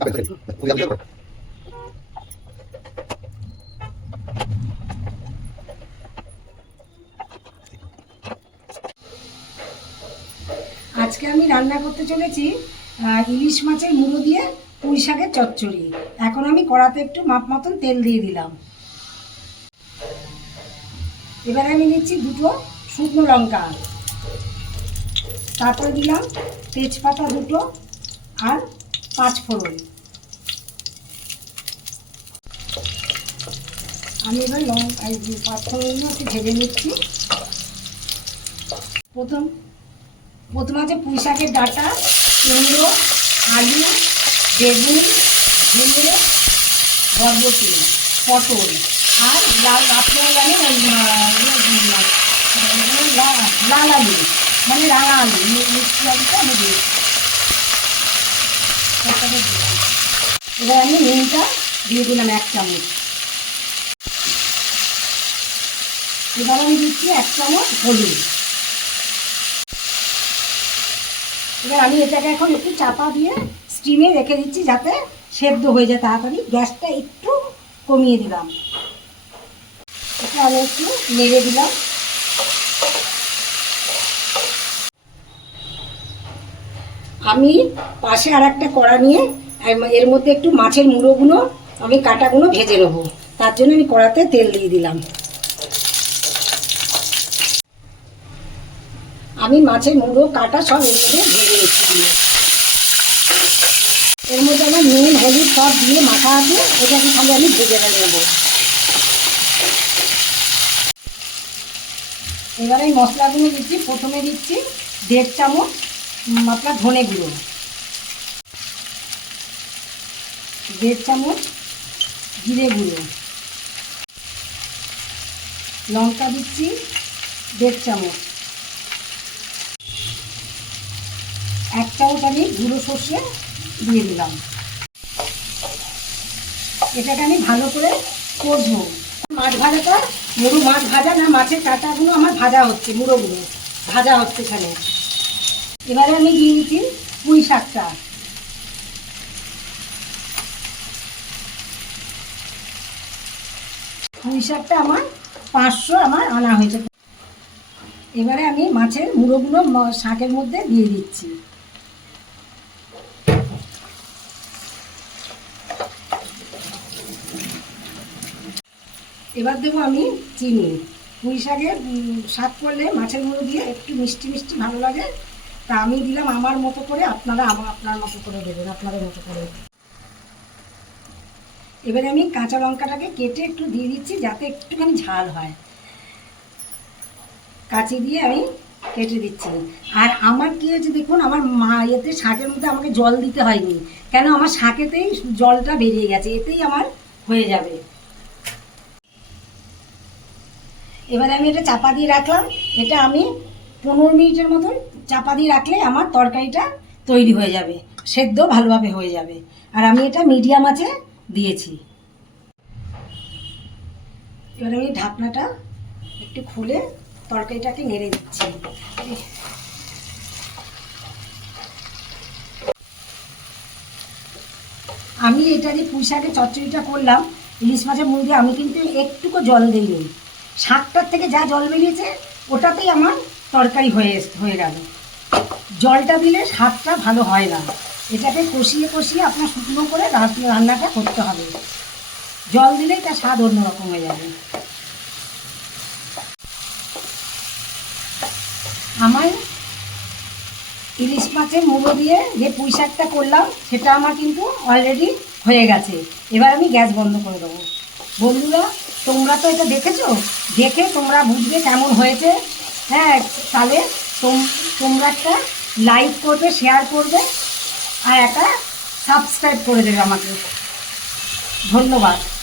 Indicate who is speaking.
Speaker 1: আজকে আমি রান্না করতে চলেছি ইলিশ মাছের মুড়ো দিয়ে পুঁই শাকের চচ্চড়ি। এখন আমি কড়াতে একটু মাপ মতন তেল দিয়ে দিলাম। এবারে আমি নিচ্ছি দুটো শুকনো লঙ্কা। তারপরে দিলাম তেজপাতা দুটো আর পাঁচ ফোড়ন। আমি এবার এই পাঁচ ফোড়নগুলো একটু ভেজে নিচ্ছি। প্রথম প্রথমে আছে পুঁই শাকের ডাঁটা, কুমড়ো, আলু, বেগুন, ঝিঙে, বরবটি, পটল আর লাল আপনারা জানেন লা- লাল আলু। মানে রাঙা আলু, মিষ্টি আলুটা আমি দিয়েছি সবটাকে দিলাম। এবার আমি নুনটা দিয়ে দিলাম এক চামচ। এবার আমি দিচ্ছি এক চামচ হলুদ। এবার আমি এটাকে এখন একটু চাপা দিয়ে স্টিমে রেখে দিচ্ছি যাতে সেদ্ধ হয়ে যায় তাড়াতাড়ি। গ্যাসটা একটু কমিয়ে দিলাম। এটা আমি একটু নেড়ে দিলাম। আমি পাশে আর একটা কড়া নিয়ে এর- মধ্যে একটু মাছের মুড়োগুলো, আমি কাটাগুলো ভেজে নেব। তার জন্য আমি কড়াতে তেল দিয়ে দিলাম। আমি মাছের মুড়ো, কাটা সব এর মধ্যে ভেজে নিচ্ছি এর মধ্যে আমার নুন, হলুদ সব দিয়ে মাখা আছে, এটাকে খালি আমি ভেজে নেব। এবারে এই মশলাগুলো দিচ্ছি, প্রথমে দিচ্ছি দেড় চামচ আপনার ধনে গুঁড়ো। দেড় চামচ জিরে গুঁড়ো। লঙ্কা দিচ্ছি দেড় চামচ। এক চামচ আমি গুঁড়ো সর্ষে দিয়ে দিলাম। এটাকে আমি ভালো করে কষবো। মাছ ভাজাটা মুড়ো মাছ ভাজা না, মাছের কাঁটাগুলো আমার ভাজা হচ্ছে মুড়োগুলো ভাজা হচ্ছে এখানে। এবারে আমি দিয়ে দিচ্ছি পুঁই শাকটা। পুঁই শাকটা আমার পাঁচশো আমার আনা হয়েছে। এবারে আমি মাছের মুড়োগুলো শাকের মধ্যে দিয়ে দিচ্ছি। এবার দেবো আমি চিনি। পুঁই শাকের শাক করলে মাছের মুড়ো দিয়ে একটু মিষ্টি মিষ্টি ভালো লাগে। তা আমি দিলাম আমার মতো করে, আপনারা আমার আপনার মতো করে দেবেন, আপনাদের মতো করে। এবারে আমি কাঁচা লঙ্কাটাকে কেটে একটু দিয়ে দিচ্ছি যাতে একটুখানি ঝাল হয়। কাঁচি দিয়ে আমি কেটে দিচ্ছি। আর আমার কি হয়েছে দেখুন, আমার মা এতে শাকের মধ্যে আমাকে জল দিতে হয়নি। কেন? আমার শাকেতেই জলটা বেরিয়ে গেছে, এতেই আমার হয়ে যাবে। এবারে আমি এটা চাপা দিয়ে রাখলাম। এটা আমি পনেরো মিনিটের মতন চাপা দিয়ে রাখলে আমার তরকারিটা তৈরি হয়ে যাবে, সেদ্ধ ভালোভাবে হয়ে যাবে। আর আমি এটা মিডিয়াম আছে দিয়েছি। এবার আমি ঢাকনাটা একটু খুলে তরকারিটাকে নেড়ে দিচ্ছি। আমি এটা যে পুঁই শাকের চচ্চড়িটা করলাম, ইলিশ মাছের মুড়ি দিয়ে আমি কিন্তু একটুকু জল দিইনি। শাকটার থেকে যা জল বেরিয়েছে, ওটাতেই আমার তরকারি হয়ে হয়ে গেল। জলটা দিলে শাকটা ভালো হয় না। এটাকে কষিয়ে কষিয়ে আপনার শুকনো করে রান্নাটা করতে হবে। জল দিলেই তার স্বাদ অন্যরকম হয়ে যাবে। আমার ইলিশ মাছের মুড়ো দিয়ে যে পুঁই শাকটা করলাম, সেটা আমার কিন্তু অলরেডি হয়ে গেছে। এবার আমি গ্যাস বন্ধ করে দেবো। বন্ধুরা, তোমরা তো এটা দেখেছ? দেখে তোমরা বুঝবে কেমন হয়েছে। হ্যাঁ তাহলে তোম- তোমরা একটা লাইক করবে শেয়ার করবে। আর একটা সাবস্ক্রাইব করে দেবে আমাকে। ধন্যবাদ।